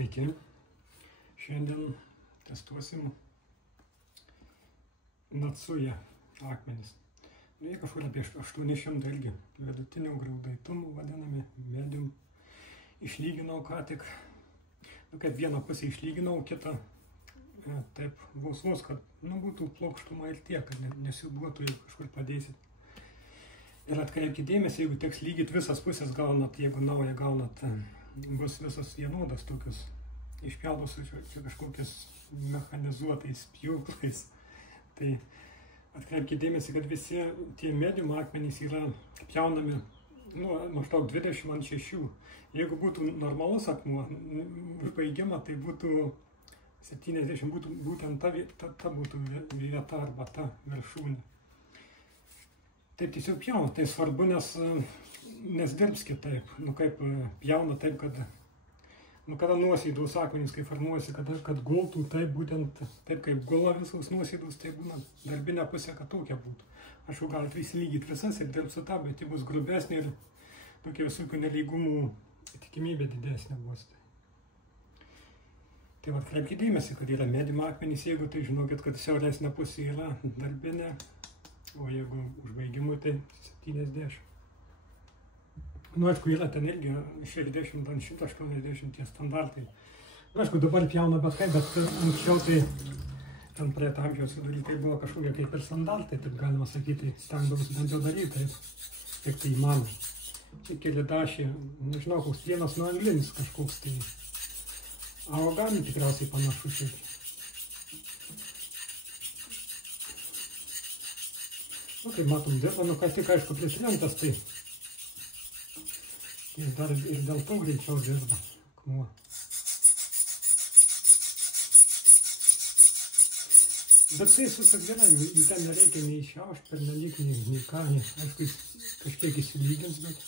Sveiki. Šiandien testuosim Natsuja akmenis. Jie kažkur apie 800 irgi vidutinio graudaitumo vadinami, medium. Išlyginau ką tik. Kaip vieną pusę išlyginau, kitą taip vos, kad būtų plokštuma ir tiek, kad nesiūbuotų, jeigu kažkur padėsit. Ir atkreipkite dėmesį, jeigu teks lygit visas pusės gaunat, jeigu naują gaunat, bus visas vienodas tokius išpjautos su čia kažkokiais mechanizuotais pjūklais. Tai atkreipkite dėmesį, kad visi tie medium akmenys yra pjaunami maždaug 20×6. Jeigu būtų normalus akmuo, užbaigimą, tai būtų 70, būtent ta būtų vieta arba ta viršūnė. Taip tiesiog pjauna, tai svarbu, nes dirbs kitaip. Kaip pjauna taip, kad kada nuosėdos akmenys, kai formuojasi, kad gultų taip, būtent taip, kaip gula visos nuosėdos, tai būna darbinė pusė, kad tokia būtų. Aš jau galite įsilygyti visas ir dirbti su ta, bet ji bus grubesnė ir tokie visokių nelygumų tikimybė didesnė bus. Tai atkreipkite dėmesį, kad yra medium akmenys, jeigu tai žinokit, kad siauresnė pusė yra darbinė, o jeigu užbaigimui tai 70. Aišku, yra ten irgi 60×180 standartai. Aišku, dabar pjauna bet kaip, bet anksčiau tai ten praeitą amžiaus vidury tai buvo kažkokie kaip ir standartai, taip galima sakyti, stengdavus bent jau daryti, taip, kiek tai įmanoma. Čia keli dašė, nežinau, koks vienas anglinis kažkoks tai arogami tikriausiai panašus. Kaip matom, dirba, kas tik aišku pritrentas, tai dar ir dėl to greičiau dirba akmuo. Bet tai susat gerai, jų ten nereikia nei šiaušti, pernelyg, nei ką, aišku, kažkiek įsilygins, bet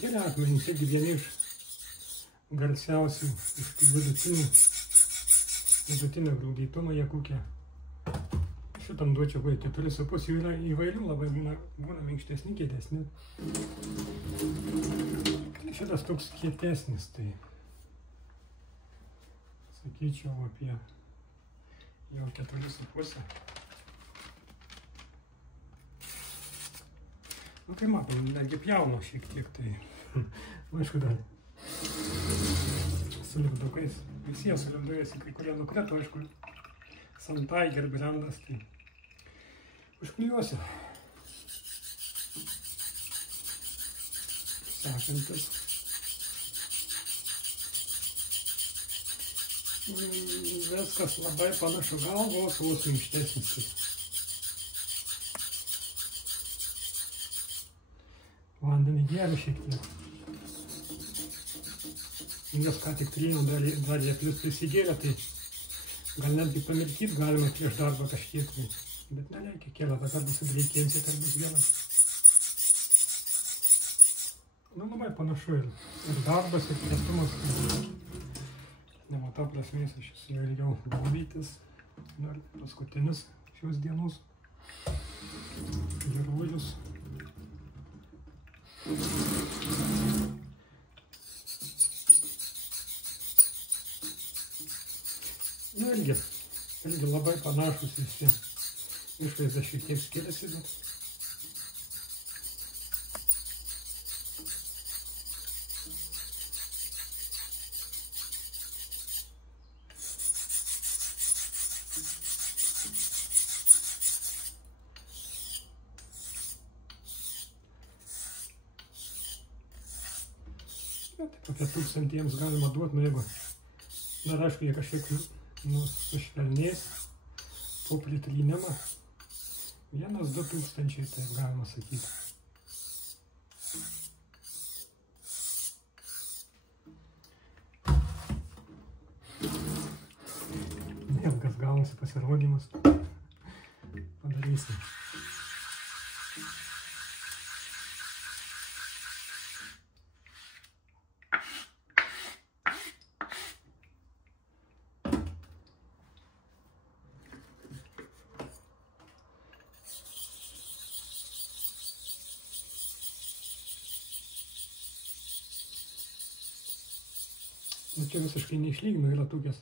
geri akmenys, irgi vieni iš garsiausių, iš tų vidutinio graudaitumo, jie kokie. Šitam duočiau 4,5, jų yra įvairių, labai būna minkštesni, kietesni. Šitas toks kietesnis, tai sakyčiau apie jau 4,5. Tai matom, netgi pjauno šiek tiek, tai aišku dar su lipdukais. Visi su lipdukais, kai kurie nukrito, aišku, Santaiger brendas, tai užklijuosiu. Sekantis. Viskas labai panašu, galvos minkštesnis. Vandenį geriu šiek tiek. Nes ką tik tryniau, dar jie prisigėrė, tai gal netgi pamirkyti galima prieš darbą kažkiek, bet nereikia, keletą kartų sudreikėjusi, kad bus vienas. Labai panašu ir darbas, ir prastumas. Nematau prasmės, aš esu ilgiau galvytis. Dar paskutinis šios dienos herojus. Irgi labai panašus visi. Išvaizda šiek tiek skiriasi, bet apie 1000 jiems galima duoti, jeigu dar aišku, jie kažkiek sušvelnės po pritrynimą. 1–2 tūkstančiai, taip galima sakyti. Ilgas gaunasi pasirodymas. Padarysim. čia visiškai neišlygino, yra tokias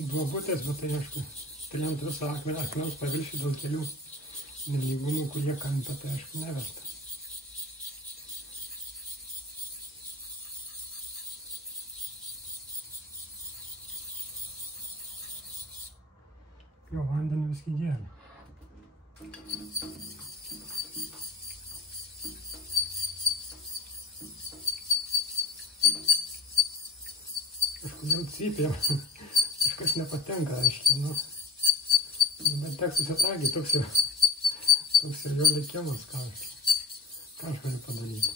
duobutės, bet tai aišku, trint visą akmens paviršių dėl kelių nelygumų, kurie kampe, tai aišku neverta. Jo vandenį viskai gėlė. Kažkodėl cypė, kažkas nepatenka, aiškiai, nu. Bet teks susitaikyti, toks ir jo likimas, ką aš galiu padaryti.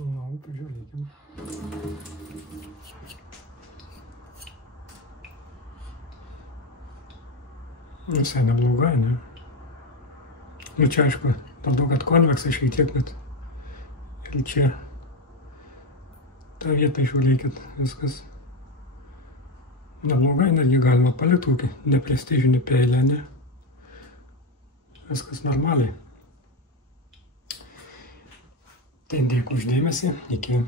Na, pažiūrėkim. Visai neblogai, ne? Nu čia aišku, dėl to, kad konveksai šiek tiek, bet ir čia tą vietą žiūrėkit, viskas neblogai, netgi galima palikti tokį neprestižinį peilę, ne? Viskas normaliai. Tai dėkui už dėmesį, iki.